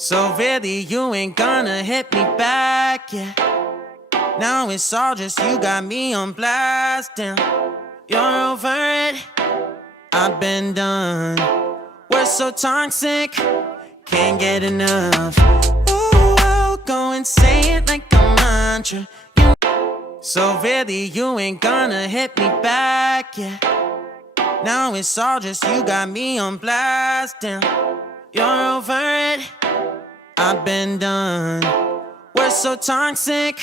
So really you ain't gonna hit me back, yeah. Now it's all just you got me on blast, damn. You're over it, I've been done. We're so toxic, can't get enough. Ooh, I'll go and say it like a mantra. So really you ain't gonna hit me back, yeah. Now it's all just you got me on blast, damn. You're over it, I've been done. We're so toxic,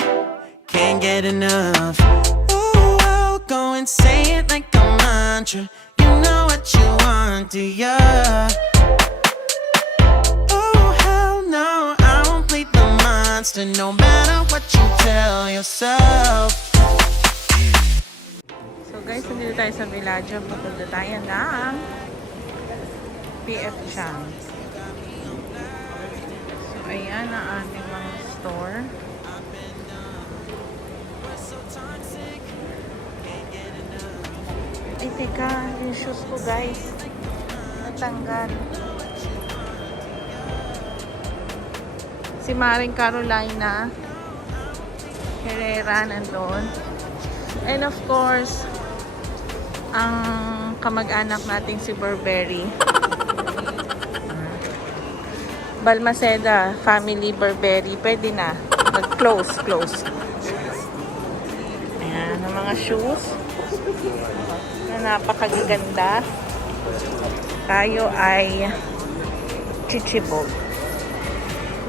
can't get enough. Ooh, I'll go and say it like a mantra. You know what you want, do ya? Oh, hell no, I won't play the monster, no matter what you tell yourself. So guys, nandito tayo sa Villaggio. Pupunta tayo ng PF Chang. So ayan ang aming mga store. Ay teka, yung shoes ko guys natanggal. Si Maring Carolina Herrera nandun. And of course, ang kamag-anak nating si Burberry. Balmaceda, family Burberry. Pwede na. Mag-close. Ayan, ang mga shoes na napakaganda. Tayo ay chichibog.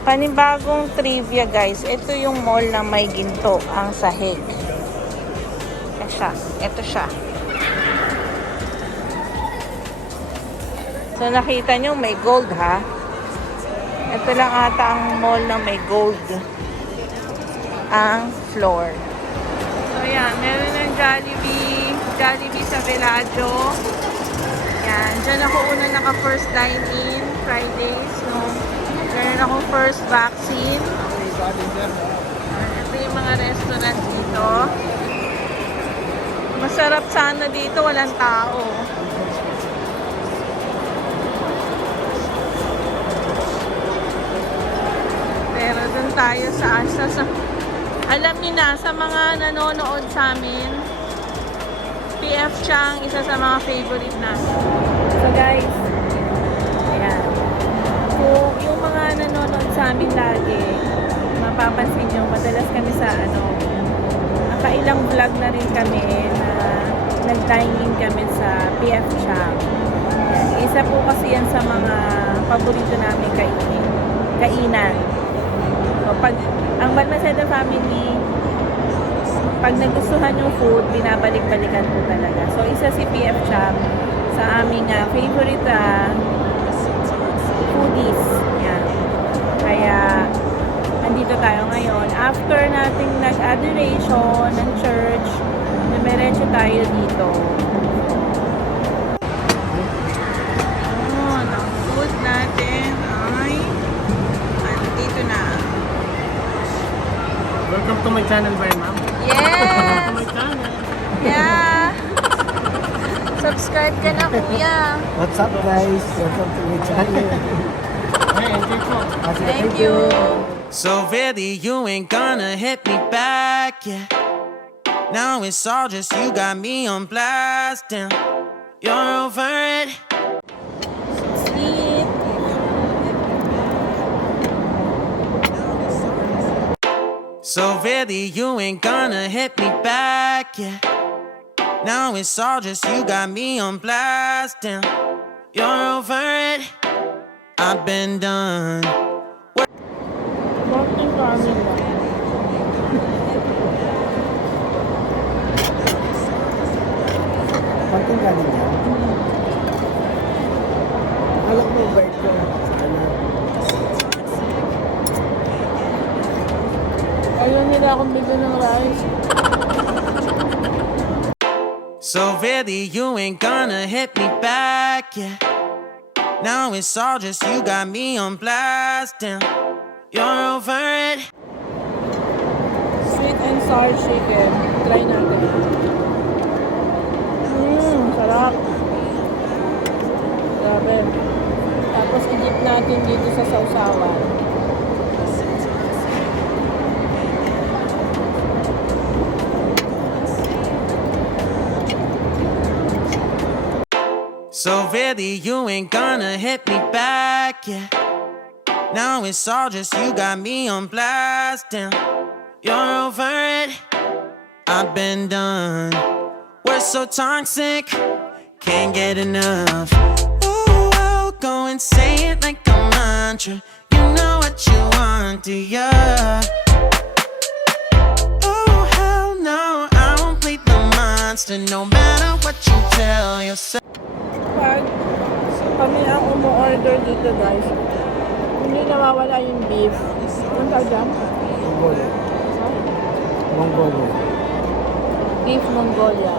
Panibagong trivia guys. Ito yung mall na may ginto, ang Sahig. Ito siya. So nakita nyo may gold ha. Ito lang ata ang mall na may gold ang floor. So yan, meron ng Jollibee sa Villaggio. Yan, dyan ako una naka first dine-in Fridays, no? Meron akong first vaccine. Ito yung mga restaurant dito. Masarap sana dito, walang tao. Pero dun tayo sa alam niyo na, sa mga nanonood sa amin, PF Chang, isa sa mga favorite natin. So guys, ayan. So, yung mga nanonood sa amin lagi, mapapansin nyo, madalas kami sa nakailang vlog na rin kami na nag-dining kami sa PF Chang. Ayan. Isa po kasi yan sa mga paborito namin kainan. So, pag ang Balmaceda family, pag nagustuhan yung food, binabalik-balikan po talaga. So, isa si PF Chang sa aming favorite foodies. Yan. Kaya, andito tayo ngayon. After nating nag-adoration ng church, numeretso tayo dito. Ang food natin ay andito na. Welcome to my channel, by ma'am. Yes! Welcome to my channel. Yeah! Subscribe ka na, kuya. What's up guys? Welcome to my channel. Thank you. So really you ain't gonna hit me back, yeah. Now it's all just you got me on blast, damn. You're over it. Sweet. So really you ain't gonna hit me back, yeah. Now it's all just you got me on blast, damn. You're over it, I've been done. Konting kanin lang. Konting kanin niya. Alam mo, bait ko. Ayaw nila akong bigyan ng rice. So really you ain't gonna hit me back, yeah. Now it's all just you got me on blast, damn. You're over it. Sweet and sour chicken. Try natin. Sarap. Grabe. Tapos i-dip natin dito sa sausawan. So really, you ain't gonna hit me back, yeah. Now it's all just you got me on blast, damn. You're over it, I've been done. We're so toxic, can't get enough. Ooh, I'll go and say it like a mantra. You know what you want, do ya? Oh, hell no, I won't play the monster, no matter what you tell yourself. Pag kami ang umu-order dito guys, hindi nawawala yung beef. Ano tawag dyan? Mongolia. Mongolia. Beef Mongolia.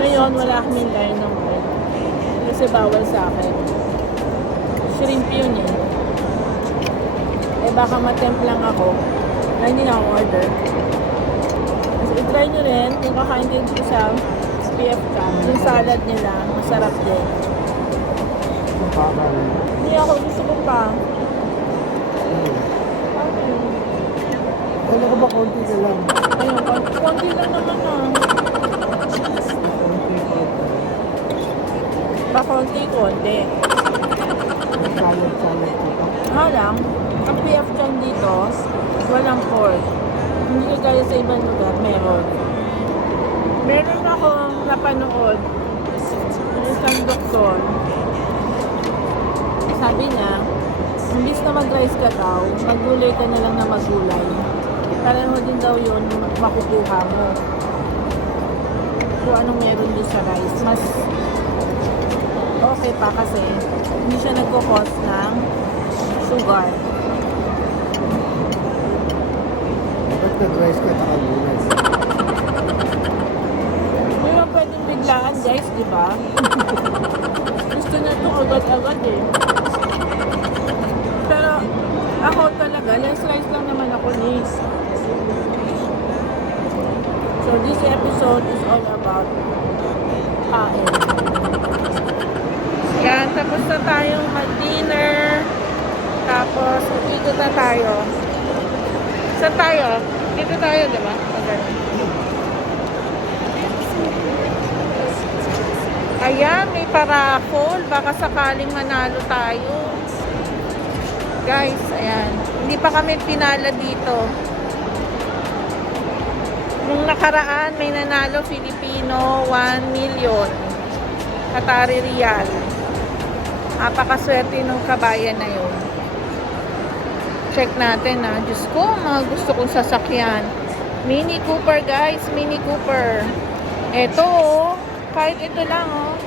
Ngayon, wala kaming dynamite. Kasi bawal sa akin. Shrimp yun eh. Eh baka matempt lang ako na hindi na ako order. Kasi i-try nyo rin kung kakain din dito sa PF Camp. Yung salad nila, masarap din. Hindi ako, gusto ko pa. Ano ka ba konti na lang? Ayun, konti lang naman ah. Konti. Salad Lang, ang PF Camp dito, walang pork. Hindi kaya sa ibang lugar, meron. Meron akong napanood ng isang doktor. Sabi niya, imbis na mag-rice ka daw, maggulay ka na lang na maggulay. Pareho din daw yun makukuha mo. Kung anong meron doon sa rice. Mas okay pa kasi hindi siya nagko-cause ng sugar. Ba't nag-rice ka nakagulay? Hindi mo pwedeng biglaan guys, di ba? Gusto na ito agad-agad eh. Pero ako talaga, less rice lang naman ako ni. So this episode is all about kain. Yan, tapos na tayong mag-dinner. Tapos, ikot na tayo. Saan tayo? Dito tayo, di ba? Okay. Ayan, may paraffol. Baka sakaling manalo tayo. Guys, ayan. Hindi pa kami pinala dito. Nung nakaraan, may nanalo Filipino 1 million. Qatari Riyal. Napakaswerte nung kabayan na yun. Check natin ha. Diyos ko, mga gusto kong sasakyan. Mini Cooper guys, Mini Cooper. Ito oh. Kahit ito lang oh.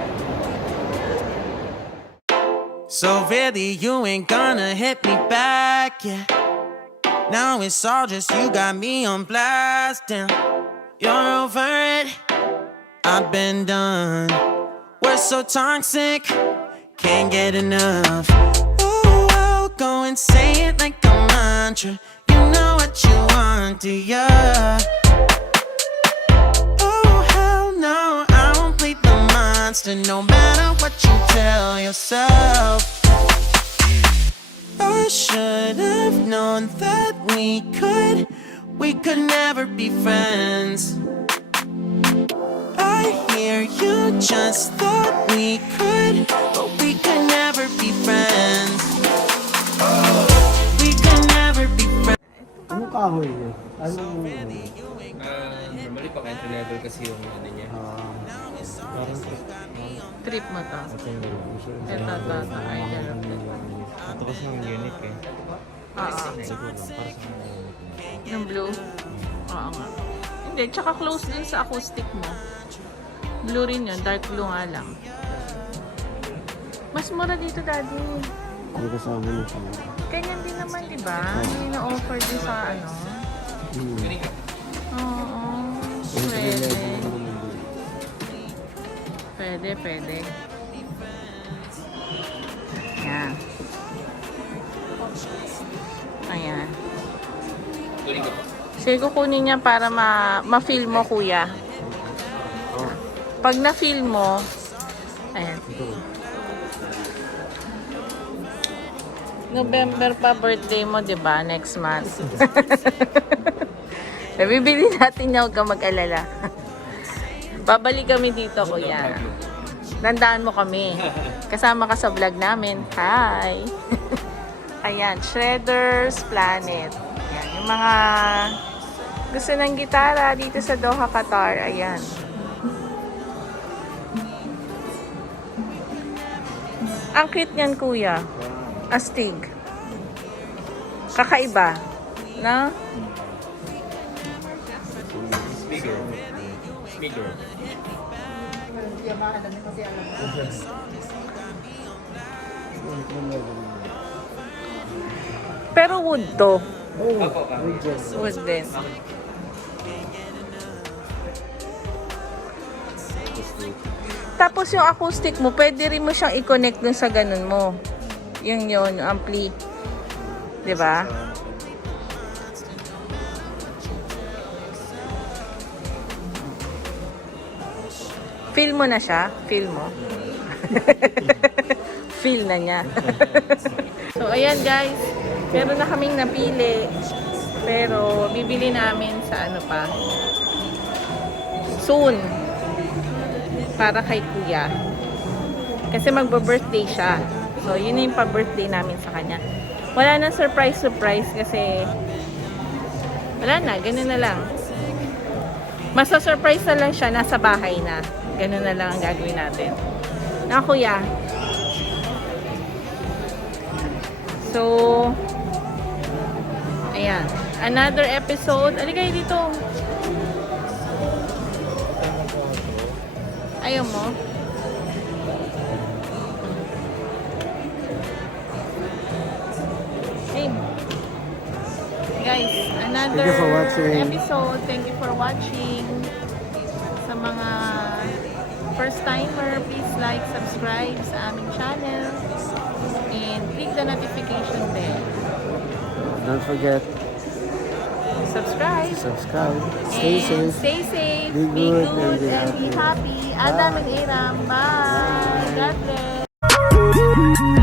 So really, you ain't gonna hit me back, yeah. Now it's all just you got me on blast, damn. You're over it, I've been done. We're so toxic, can't get enough. Ooh, I'll go and say it like a mantra. You know what you want, do ya? Oh, hell no, I won't play the monster, no matter what you tell yourself. I should have known that we could never be friends. I hear you just thought we could, but we could never be friends. We could never be friends. Anong kahoy niya? Anong... Normally pang entry level kasi yung ano niya. parang... Trip mo to. Ito. Ay, ganun din. Ito kasi yung unique eh. Oo. Yung blue? Oo nga. Hindi, tsaka close din sa acoustic mo. Blue rin yun, dark blue nga lang. Mas mura dito, daddy. Ano kasama niya siya? Ganyan din naman, di ba? May na-offer din sa ano. Oo. Pwede. Yan. Ayan. Sige, kukunin niya para ma-feel mo, kuya. Pag na-feel mo, ayan. November pa birthday mo, di ba? Next month. Bibili natin niya, huwag kang mag-alala. Babalik kami dito, kuya. Tandaan mo kami. Kasama ka sa vlog namin. Hi! Ayan, Shredder's Planet. Ayan, yung mga gusto ng gitara dito sa Doha, Qatar. Ayan. Ang cute niyan, kuya. Astig. Kakaiba. No? Bigger. Bigger. Pero wood to. Opo, kami. Wood din. Tapos yung acoustic mo, pwede rin mo siyang i-connect dun sa ganun mo. Yung ampli. 'Di ba? Feel mo na siya? Feel mo? Feel na niya. So, ayan guys. Meron na kaming napili. Pero, bibili namin sa ano pa. Soon. Para kay kuya. Kasi magba-birthday siya. So, yun na yung pa-birthday namin sa kanya. Wala na surprise kasi wala na. Ganun na lang. Masa-surprise na lang siya. Nasa bahay na. Ganun na lang ang gagawin natin. Na kuya. So, ayan. Another episode. Aligay dito. Ayaw mo? Hey. Guys, another Thank you for watching. episode. Thank you for watching. Sa mga first timer, please like, subscribe sa aming channel. And click the notification bell. Don't forget, Subscribe. subscribe. Stay And safe. stay safe. Be Be good good and be and be happy. Adam and Aram. Bye. God bless.